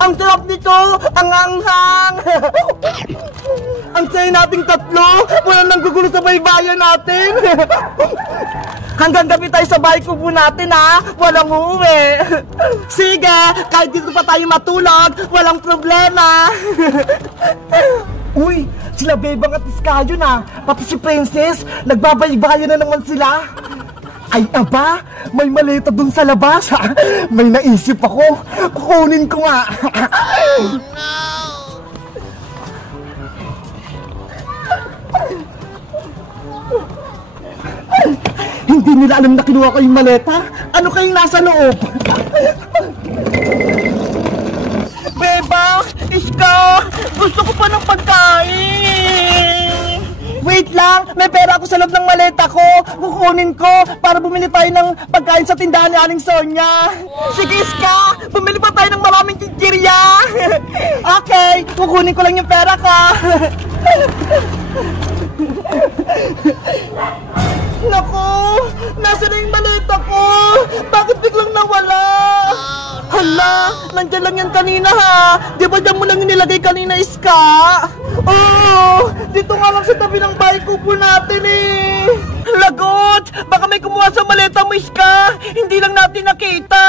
Ang sarap nito! Ang anghang! Ang saya nating tatlo! Walang nanggugulo sa baybayan natin! Hanggang gabi tayo sa bahay kubo natin ha! Walang uuwi! Sige! Kahit dito pa tayo matulog, walang problema! Uy! Sila Bebang at Iskayo na! Pati si Princess! Nagbabaybayan na naman sila! Ay aba! May maleta dun sa labas! May naisip ako! Kukunin ko nga! Hindi nila alam na kinuha ko yung maleta? Ano kayong nasa loob? Bebang! Iska! Gusto ko pa ng pagkain! Wait lang! May pera ako sa loob ng maleta ko! Kukunin ko para bumili tayo ng pagkain sa tindahan ni Aling Sonia! Sige Iska! Bumili pa tayo ng maraming chichirya! Okay! Kukunin ko lang yung pera ko! Naku! Nasaan na yung maleta ko? Bakit biglang nawala? Hala! Nandiyan lang yan kanina ha! Di ba dyan mo lang yung nilagay kanina, Iska? Oo! Dito nga lang sa tabi ng bahay kubo natin eh! Lagot! Baka may kumuha sa maleta mo, Iska! Hindi lang natin nakita!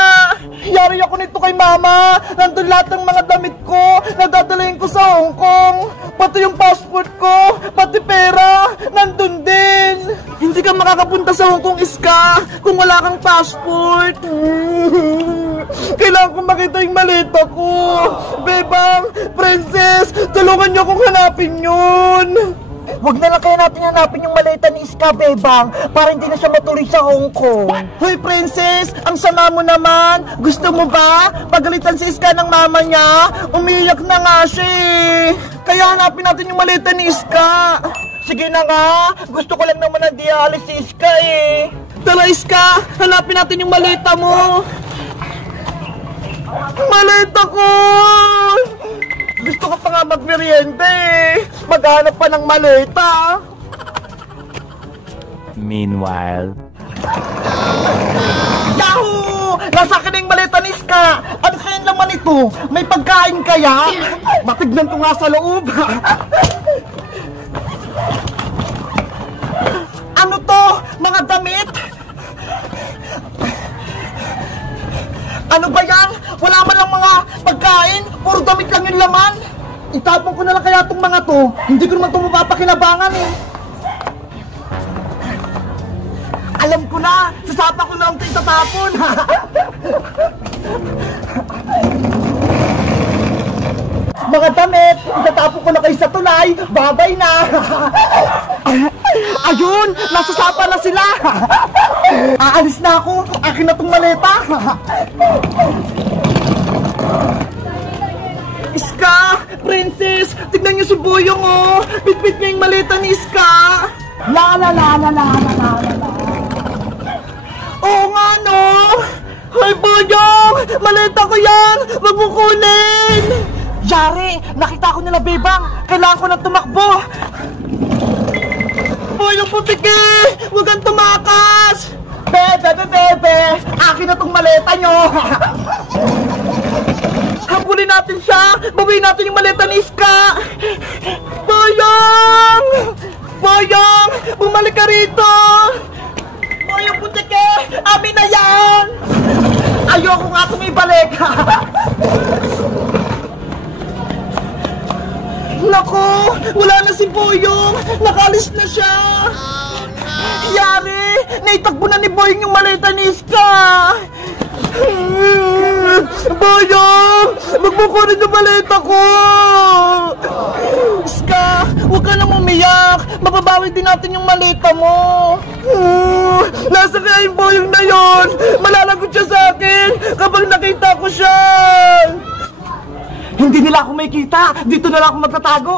Yari ako nito kay Mama! Nandun lahat ng mga damit ko! Nadadalayin ko sa Hong Kong! Pati yung passport ko! Pati pera! Nandun din! Hindi ka makakapunta sa Hong Kong, Iska! Kung wala kang passport! Kailangan kong makita yung maleta ko! Bebang! Princess! Tulungan niyo akong hanapin yun! Huwag na lang kaya natin hanapin yung maleta ni Iska, Bebang, para hindi na siya matuloy sa Hong Kong. Hoy, Princess! Ang sama mo naman! Gusto mo ba? Pagalitan si Iska ng mama niya? Umiyak na nga siya eh! Kaya hanapin natin yung maleta ni Iska! Sige na nga! Gusto ko lang naman na di aalis si Iska eh! Tara, Iska! Hanapin natin yung maleta mo! Maleta ko! Gusto ko pa nga magmerienda eh! Maghanap pa ng maleta! Meanwhile... Yahoo! Nasa akin na yung maleta ni Iska! Ano kaya naman ito? May pagkain kaya? Matignan ko nga sa loob! Ano to? Mga damit? Ano ba yan? Wala man lang mga pagkain? Puro damit lang yung laman? Itapon ko na lang kaya itong mga to. Hindi ko naman ito mapapakinabangan eh. Alam ko na! Sasapa ko na lang ito itatapon! Mga damit! Itatapon ko na kayo sa tulay! Babay na! Ayun! Nasasapa na sila! Aalis na ako! Akin na itong maleta! Iska! Princess! Tignan niyo si Boyong oh! Bitbit niya yung maleta ni Iska! La la la la la la la la. Oo nga no! Hoy Boyong! Maleta ko yan! Wag mo kunin! Yari! Nakita ko nila Bebang! Kailangan ko na tumakbo! Boyong putiki! Huwag kang tumakas! Bebe! Akin na tong maleta nyo! Habulin natin siya! Bawiin natin yung maleta ni Iska! Boyong! Boyong! Bumalik ka rito! Boyong putiki! Amin na yan! Ayoko nga itong ibalik! Naku! Wala na si Boyong! Nakalis na siya! Yari! Naitagbo na ni Boyong yung maleta ni Iska! Boyong! Magbukunin yung maleta ko! Iska! Huwag ka nang umiyak! Mababawi din natin yung maleta mo! Nasa kaya yung Boyong na yon? Malalagot siya sa akin kapag nakita ko siya! Hindi nila ako makikita! Dito na lang ako magtatago!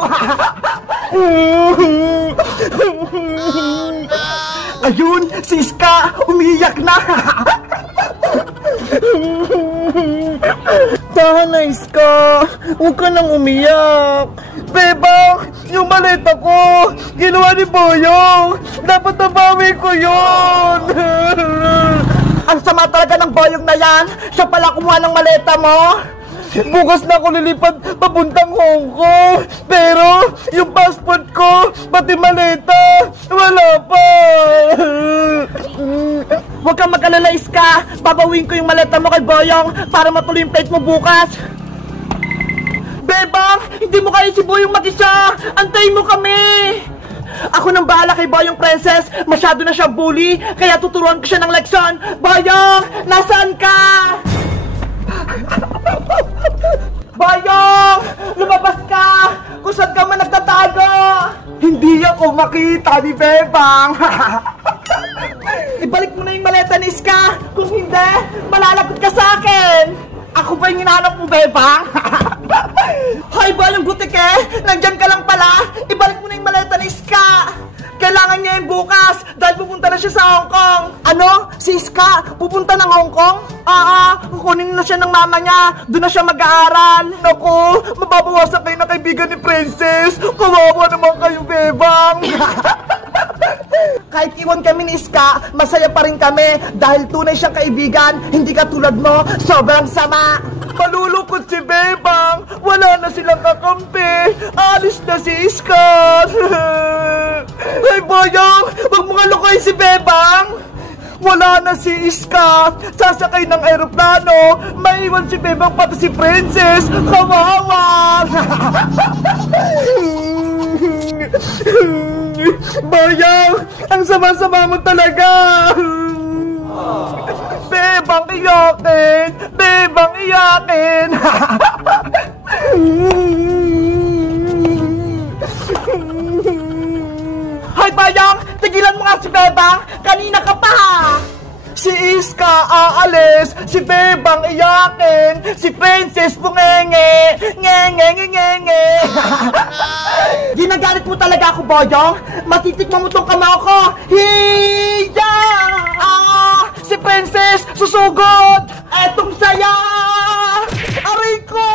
Ayun! Si Iska! Umiiyak na! Tahan na, Iska! Huwag ka nang umiyak! Bebang! Yung maleta ko! Ginawa ni Boyong! Dapat nabawi ko yun! Ang sama talaga ng Boyong na yan! Siya pala kumuha ng maleta mo! Bukas na ako lilipad papuntang Hong Kong. Pero yung passport ko, pati maleta, wala pa. Huwag kang mag-alala, Iska. Babawin ko yung maleta mo kay Boyong para matuloy yung flight mo bukas. Bebang, hindi mo kaya si Boyong mag-isa. Antayin mo kami. Ako nang bahala kay Boyong Princess. Masyado na siyang bully, kaya tuturuan ko siya ng leksyon. Boyong, nasaan ka? Boyong, lumabas ka. Kung saan ka man nagtatago. Hindi ako makita ni Bebang. Ibalik mo na yung maleta ni Iska. Kung hindi, malalagot ka sa akin. Ako ba yung hinahanap mo, Bebang? Hoy, Boyong Butike! Nandyan ka lang pala! Ibalik mo na yung maleta ni Iska! Kailangan niya yung bukas dahil pupunta na siya sa Hong Kong. Ano? Si Iska? Pupunta ng Hong Kong? Kukunin na siya ng mama niya. Doon na siya mag-aaral. Naku, mababawasan kayo na kaibigan ni Princess. Kawawa naman kayo, Bebang. Kahit iwan kami ni Iska, masaya pa rin kami dahil tunay siyang kaibigan, hindi katulad mo, sobrang sama. Malulungkot si Bebang, wala na silang kakampi, alis na si Iska. Ay Boyong, wag mo nga lukoy si Bebang. Wala na si Iska, sasakay ng aeroplano, maiwan si Bebang pati si Princess, kawawa. Boyong, ang sama-sama mo talaga. Bebang iyakin, Bebang iyakin. Hoy Boyong, tigilan mo nga si Bebang, kanina ka pa ha. Si Iska aalis, si Bebang iyakin, si Princess bungenge, ngenge. Ginagalit mo talaga ako, Boyong. Matitikman mo tong kamao ko. Hiya! Si Princess susugod. Etong saya. Aray ko!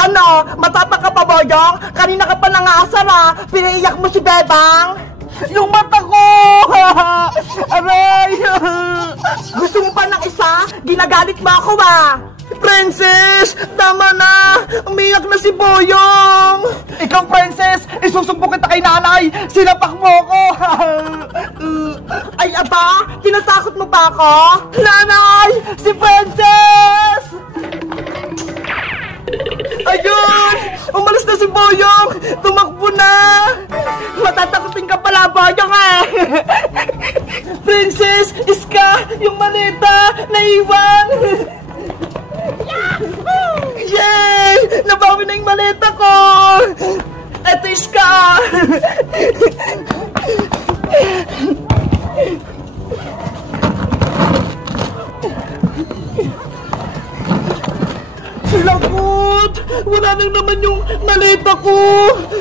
Ano? Matapang ka pa, Boyong? Kanina ka pa nangaasar ha. Pinaiyak mo si Bebang. Yung mata ko! Aray! Gusto mo pa ng isa? Ginagalit mo ako ba? Princess! Tama na! Umiyak na si Boyong! Ikaw, Princess! Isusumpo kita kay nanay! Sinapak mo ko! Ay, aba! Tinatakot mo pa ako? Nanay! Si Princess! Ayun! Umalis na si Boyong! Tumakbo na! Matatakotin ka pala, Boyong eh! Princess! Iska! Yung maleta! Naiwan! Yay! Nabawi na yung maleta ko! Eto, Iska! Lagot! Wala nang naman yung maleta ko!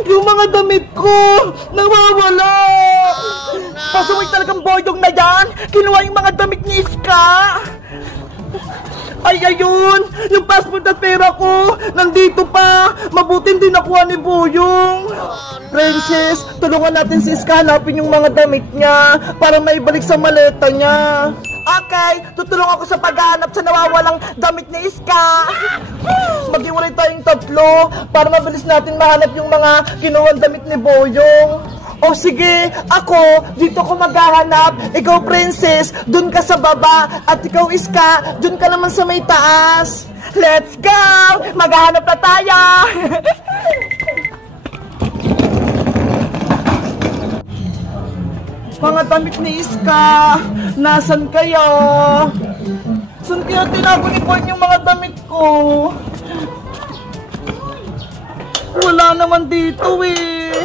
Yung mga damit ko! Nawawala! Pasaway talagang Boyong na yan! Kinuha yung mga damit ni Iska! Ay, ayun! Yung passport at pera ko! Nandito pa! Mabuti din nakuha ni Boyong! Princess, tulungan natin si Iska hanapin yung mga damit niya para maibalik sa maleta niya. Okay, tutulong ako sa paghahanap sa nawawalang damit ni Iska. Maghiwalay tayong tatlo para mabilis natin mahanap yung mga kinuhang damit ni Boyong. O sige, ako, dito ko maghahanap. Ikaw, Princess, dun ka sa baba. At ikaw, Iska, dun ka naman sa may taas. Let's go! Maghahanap na tayo! Mga damit ni Iska, nasan kayo? Saan kaya tinapon yung mga damit ko? Wala naman dito eh.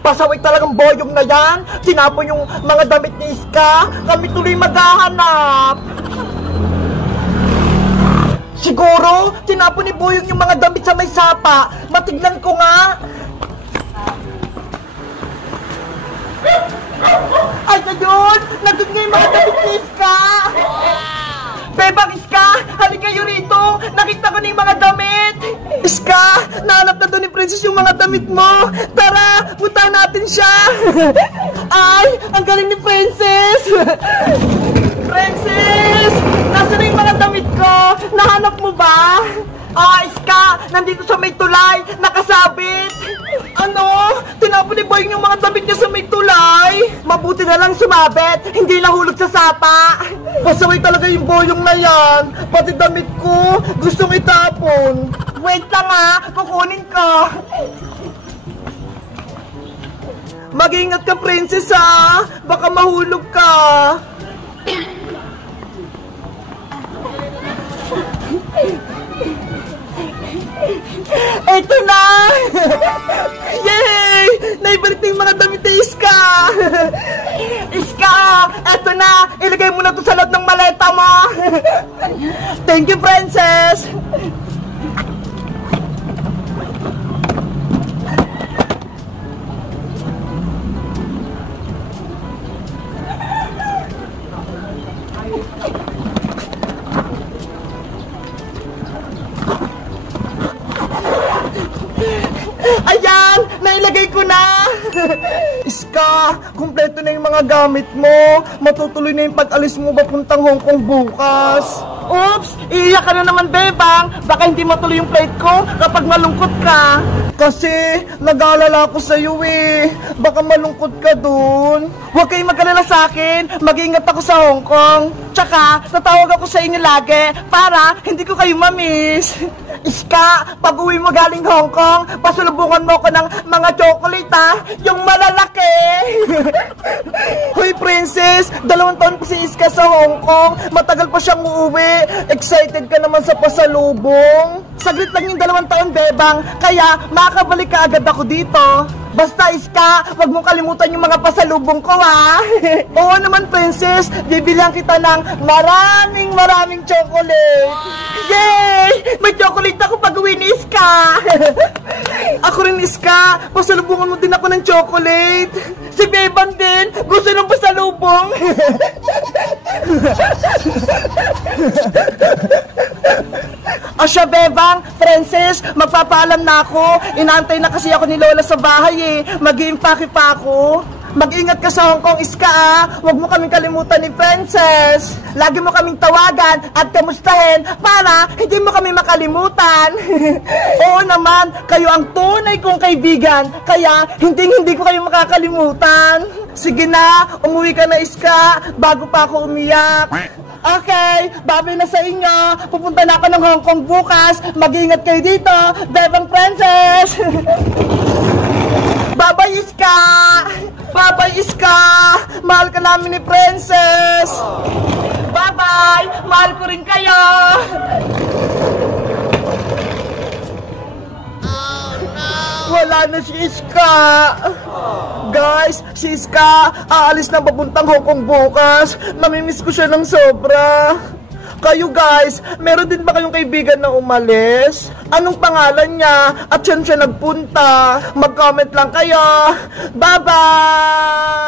Pasaway talagang Boyong na yan. Tinapon yung mga damit ni Iska. Kami tuloy maghahanap. Siguro, tinapon ni Boyong yung mga damit sa may sapa. Matignan ko nga. Ay, ayun! Nandun nga yung mga damit ni Iska! Bebang, Iska! Halika kayo rito! Nakita ko na yung mga damit! Iska! Nahanap na doon ni Princess yung mga damit mo! Tara! Punta natin siya! Ay! Ang galing ni Princess! Princess! Nasaan na yung mga damit ko? Nahanap mo ba? Iska! Nandito sa may tulay! Nakasabit! Ano? Tinapon ni Boyong yung mga damit niya sa may tulay? Mabuti na lang sumabit! Hindi nahulog sa sapa! Pasaway talaga yung Boyong na yan! Pati damit ko! Gustong itapon! Wait lang kukunin ko! Mag-ingat ka, Princess baka mahulog ka! Eto na! Yay! Naibalik na yung mga damit ni Iska! Iska! Eto na! Ilagay mo na to sa loob ng maleta mo! Thank you, Princess! Ayan! Nailagay ko na! Iska, kumpleto na yung mga gamit mo. Matutuloy na yung pag-alis mo papuntang Hong Kong bukas. Oops! Iiyak ka na naman, Bebang. Baka hindi matuloy yung flight ko kapag malungkot ka. Kasi, nag-aalala ko sa'yo Baka malungkot ka dun. Huwag kayong mag-alala sa'kin. Mag-iingat ako sa Hong Kong. Tsaka, tatawag ako sa inyo lagi para hindi ko kayo mamiss. Iska, pag uwi mo galing Hong Kong, pasulubungan mo ko ng mga chocolate yung malalaki. Hoy, Princess, 2 taon pa si Iska sa Hong Kong. Matagal pa siyang uuwi. Excited ka naman sa pasalubong. Saglit lang yung 2 taon, Bebang. Kaya, makakabalik ka agad ako dito. Basta, Iska, wag mong kalimutan yung mga pasalubong ko, Oo naman, Princess. Bibilihan kita ng maraming chocolate. Yay! May chocolate ako pag uwi ni Iska. Ako rin, Iska. Pasalubungan mo din ako ng chocolate. Si Bebang din. Gusto ng pasalubong. Asya, Bebang, Princess, magpapaalam na ako. Inaantay na kasi ako ni Lola sa bahay Mag-iimpake pa ako. Mag-ingat ka sa Hong Kong, Iska Huwag mo kaming kalimutan ni Princess. Lagi mo kaming tawagan at kamustahin para hindi mo kami makalimutan. Oo naman, kayo ang tunay kong kaibigan. Kaya hindi ko kayo makakalimutan. Sige na, umuwi ka na, Iska bago pa ako umiyak. Okay, babay na sa inyo. Pupunta na ako ng Hong Kong bukas. Mag-ingat kayo dito, Bebang Princess. Bye-bye, Iska! Bye-bye, Iska! Mahal ka namin ni Princess! Bye-bye! Mahal ko rin kayo! Wala na si Iska! Guys, si Iska aalis na papuntang Hong Kong bukas. Namimiss ko siya ng sobra. Kayo guys, meron din ba kayong kaibigan na umalis? Anong pangalan niya? At saan siya nagpunta? Mag-comment lang kayo. Bye-bye!